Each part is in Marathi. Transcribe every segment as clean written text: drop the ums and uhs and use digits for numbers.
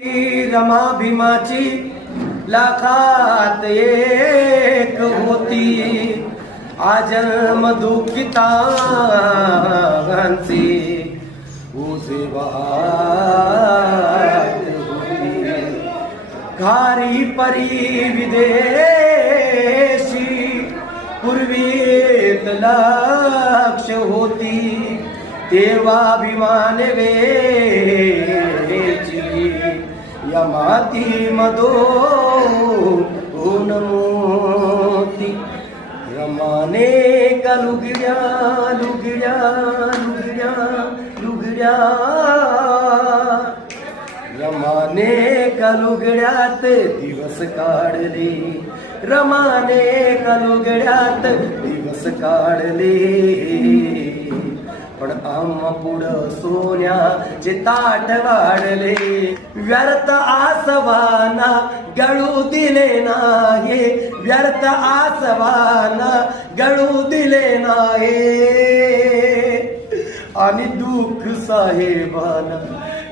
रमा भीमाची लाखात एक होती, आजन्म दुःखितांची उजे वाट होती. घारी परी विदेशी पूर्वीत लक्ष होती, तेव्हा अभिमान वेची या माती मधून मोती. रमाने का लुगड्या लुगड्या लुगड्या लुगड्या, रमाने का लुगड्यात दिवस काढले, रमाने का लुगड्यात दिवस काढले. पण आम्हा पुढं सोन्याचे ताट वाढले, व्यर्थ आसवाना गळू दिले नाही, व्यर्थ आसवाना गळू दिले नाही. आणि दुःख साहेबाला,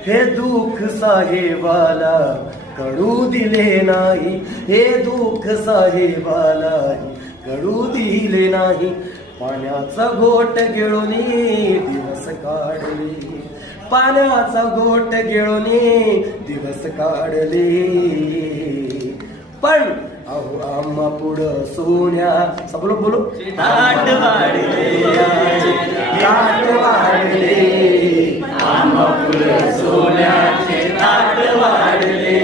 हे दुःख साहेबाला कळू दिले नाही, हे दुःख साहेबाला कळू दिले नाही. पाण्याचा घोट गिळून दिवस काढले, पाण्याचा घोट गिळून दिवस काढले. पण अहो आम्हा पुढं सोन्या बोलो बोलो ताट वाढले, ताट वाढले, आम्हा पुढं सोन्याचे ताट वाढले.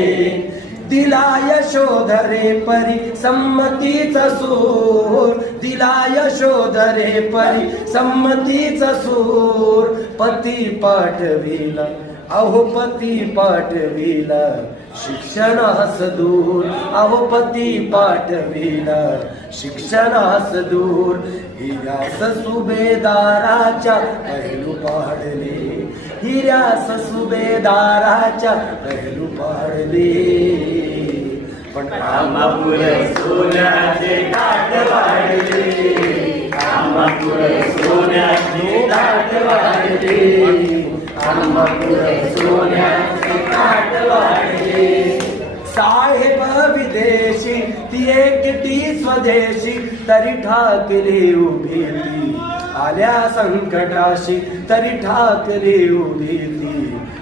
दिला यशोधरे परी संमतीचा सूर, दिला यशोधरे परी संमतीचा सूर. पती पाठविला, अहो पती पाठविला शिक्षणास दूर, अहो पती पाठविला शिक्षणास दूर. हिऱ्यास सुभेदाराच्या पहलू पाडले, हिऱ्यास सुभेदाराच्या पहलू पाडले. पण आम्हा पुढे सोन्याचे ताट वाढले, आम्हा पुढे सोन्याचे ताट वाढले, आम्हा पुढे सोन्याचे ताट वाढले. साहेब विदेशी ती एकटी स्वदेशी, तरी ठाकरे उभी ती आल्या संकटाशी, तरी ठाकरे उभी ती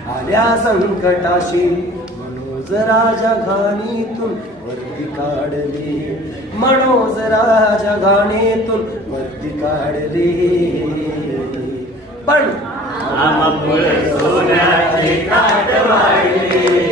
आल्या संकटाशी. मनोज राजा घाणीतून वरती काढले, मनोज राजा घाणीतून वरती काढले. पण आम्हा पुढे सोन्याचे ताट वाढले.